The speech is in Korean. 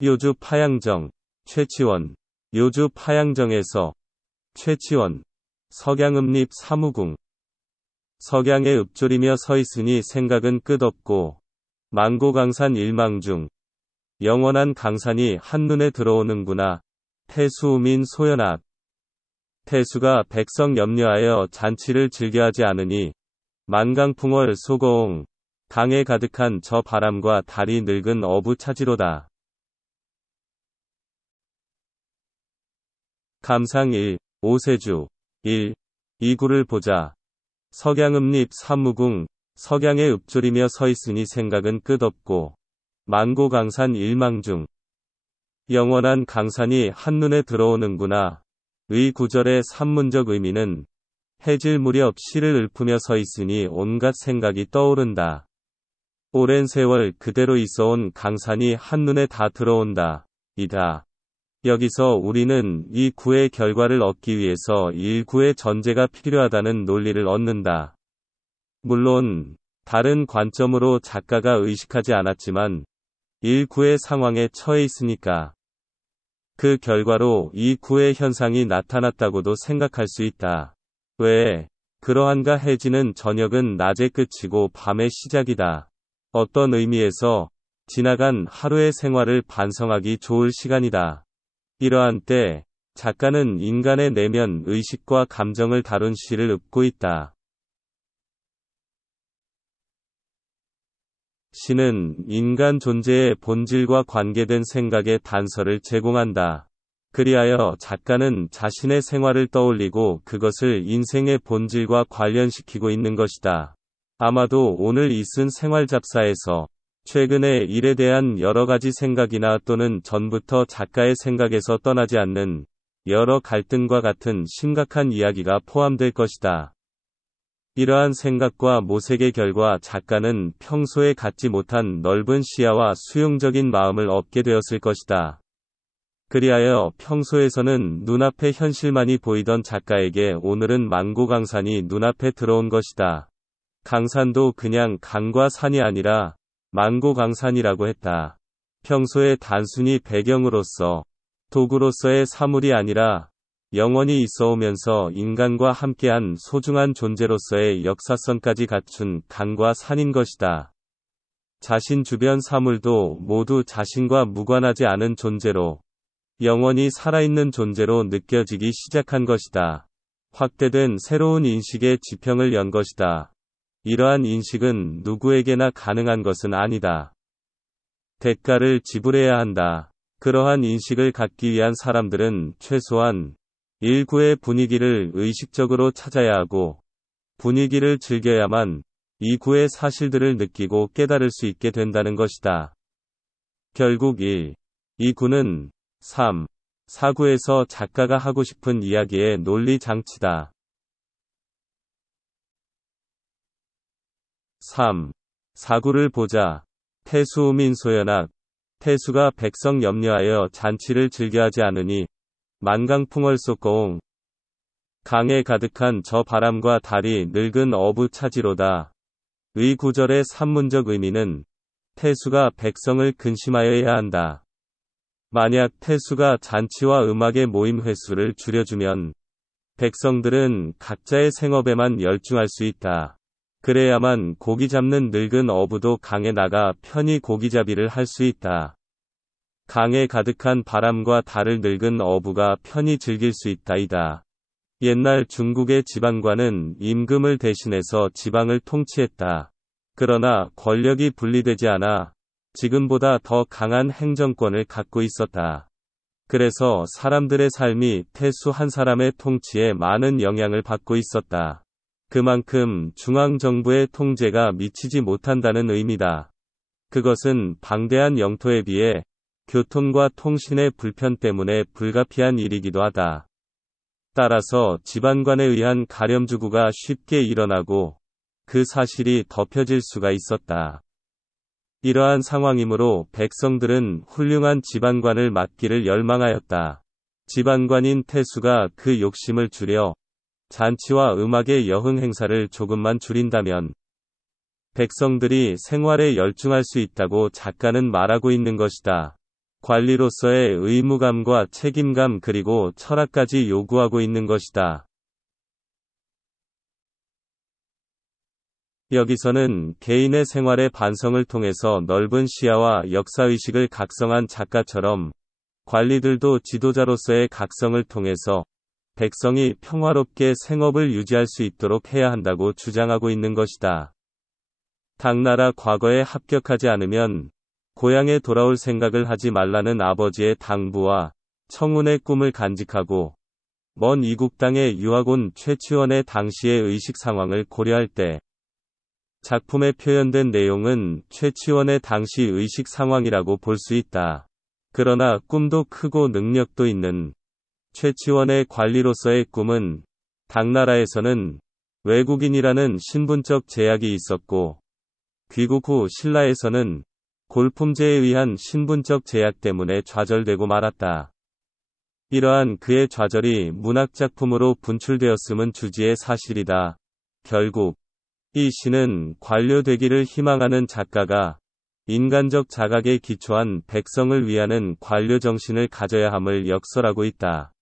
요주 파양정, 최치원. 요주 파양정에서 최치원, 석양읍립 사무궁. 석양에 읊조리며 서있으니 생각은 끝없고 만고강산 일망중. 영원한 강산이 한눈에 들어오는구나. 태수우민 소연악. 태수가 백성 염려하여 잔치를 즐겨하지 않으니 만강풍월 소거옹. 강에 가득한 저 바람과 달이 늙은 어부 차지로다. 감상 1. 오세주 1. 이구를 보자. 석양읍립 사무궁. 석양에 읊조리며 서있으니 생각은 끝없고 만고강산 일망중. 영원한 강산이 한눈에 들어오는구나. 의 구절의 산문적 의미는 해질 무렵 시를 읊으며 서있으니 온갖 생각이 떠오른다. 오랜 세월 그대로 있어온 강산이 한눈에 다 들어온다. 이다. 여기서 우리는 이 구의 결과를 얻기 위해서 일구의 전제가 필요하다는 논리를 얻는다. 물론 다른 관점으로 작가가 의식하지 않았지만 일구의 상황에 처해 있으니까 그 결과로 이 구의 현상이 나타났다고도 생각할 수 있다. 왜? 그러한가 해지는 저녁은 낮의 끝이고 밤의 시작이다. 어떤 의미에서 지나간 하루의 생활을 반성하기 좋을 시간이다. 이러한 때 작가는 인간의 내면 의식과 감정을 다룬 시를 읊고 있다. 시는 인간 존재의 본질과 관계된 생각의 단서를 제공한다. 그리하여 작가는 자신의 생활을 떠올리고 그것을 인생의 본질과 관련시키고 있는 것이다. 아마도 오늘 이 쓴 생활잡사에서 최근의 일에 대한 여러 가지 생각이나 또는 전부터 작가의 생각에서 떠나지 않는 여러 갈등과 같은 심각한 이야기가 포함될 것이다. 이러한 생각과 모색의 결과 작가는 평소에 갖지 못한 넓은 시야와 수용적인 마음을 얻게 되었을 것이다. 그리하여 평소에서는 눈앞의 현실만이 보이던 작가에게 오늘은 만고강산이 눈앞에 들어온 것이다. 강산도 그냥 강과 산이 아니라 만고강산이라고 했다. 평소에 단순히 배경으로서, 도구로서의 사물이 아니라 영원히 있어오면서 인간과 함께한 소중한 존재로서의 역사성까지 갖춘 강과 산인 것이다. 자신 주변 사물도 모두 자신과 무관하지 않은 존재로, 영원히 살아있는 존재로 느껴지기 시작한 것이다. 확대된 새로운 인식의 지평을 연 것이다. 이러한 인식은 누구에게나 가능한 것은 아니다. 대가를 지불해야 한다. 그러한 인식을 갖기 위한 사람들은 최소한 일구의 분위기를 의식적으로 찾아야 하고 분위기를 즐겨야만 이 구의 사실들을 느끼고 깨달을 수 있게 된다는 것이다. 결국 이 구는 3. 4구에서 작가가 하고 싶은 이야기의 논리 장치다. 3. 4구를 보자. 태수우민 소연악. 태수가 백성 염려하여 잔치를 즐겨하지 않으니 만강풍월 쏘꼬옹. 강에 가득한 저 바람과 달이 늙은 어부 차지로다. 의 구절의 산문적 의미는 태수가 백성을 근심하여야 한다. 만약 태수가 잔치와 음악의 모임 횟수를 줄여주면 백성들은 각자의 생업에만 열중할 수 있다. 그래야만 고기 잡는 늙은 어부도 강에 나가 편히 고기잡이를 할 수 있다. 강에 가득한 바람과 달을 늙은 어부가 편히 즐길 수 있다이다. 옛날 중국의 지방관은 임금을 대신해서 지방을 통치했다. 그러나 권력이 분리되지 않아 지금보다 더 강한 행정권을 갖고 있었다. 그래서 사람들의 삶이 태수 한 사람의 통치에 많은 영향을 받고 있었다. 그만큼 중앙정부의 통제가 미치지 못한다는 의미다. 그것은 방대한 영토에 비해 교통과 통신의 불편 때문에 불가피한 일이기도 하다. 따라서 지방관에 의한 가렴주구가 쉽게 일어나고 그 사실이 덮여질 수가 있었다. 이러한 상황이므로 백성들은 훌륭한 지방관을 맡기를 열망하였다. 지방관인 태수가 그 욕심을 줄여 잔치와 음악의 여흥 행사를 조금만 줄인다면 백성들이 생활에 열중할 수 있다고 작가는 말하고 있는 것이다. 관리로서의 의무감과 책임감 그리고 철학까지 요구하고 있는 것이다. 여기서는 개인의 생활의 반성을 통해서 넓은 시야와 역사의식을 각성한 작가처럼 관리들도 지도자로서의 각성을 통해서 백성이 평화롭게 생업을 유지할 수 있도록 해야 한다고 주장하고 있는 것이다. 당나라 과거에 합격하지 않으면 고향에 돌아올 생각을 하지 말라는 아버지의 당부와 청운의 꿈을 간직하고 먼 이국 땅에 유학 온 최치원의 당시의 의식 상황을 고려할 때 작품에 표현된 내용은 최치원의 당시 의식 상황이라고 볼 수 있다. 그러나 꿈도 크고 능력도 있는 최치원의 관리로서의 꿈은 당나라에서는 외국인이라는 신분적 제약이 있었고 귀국 후 신라에서는 골품제에 의한 신분적 제약 때문에 좌절되고 말았다. 이러한 그의 좌절이 문학작품으로 분출되었음은 주지의 사실이다. 결국 이 시는 관료되기를 희망하는 작가가 인간적 자각에 기초한 백성을 위하는 관료 정신을 가져야 함을 역설하고 있다.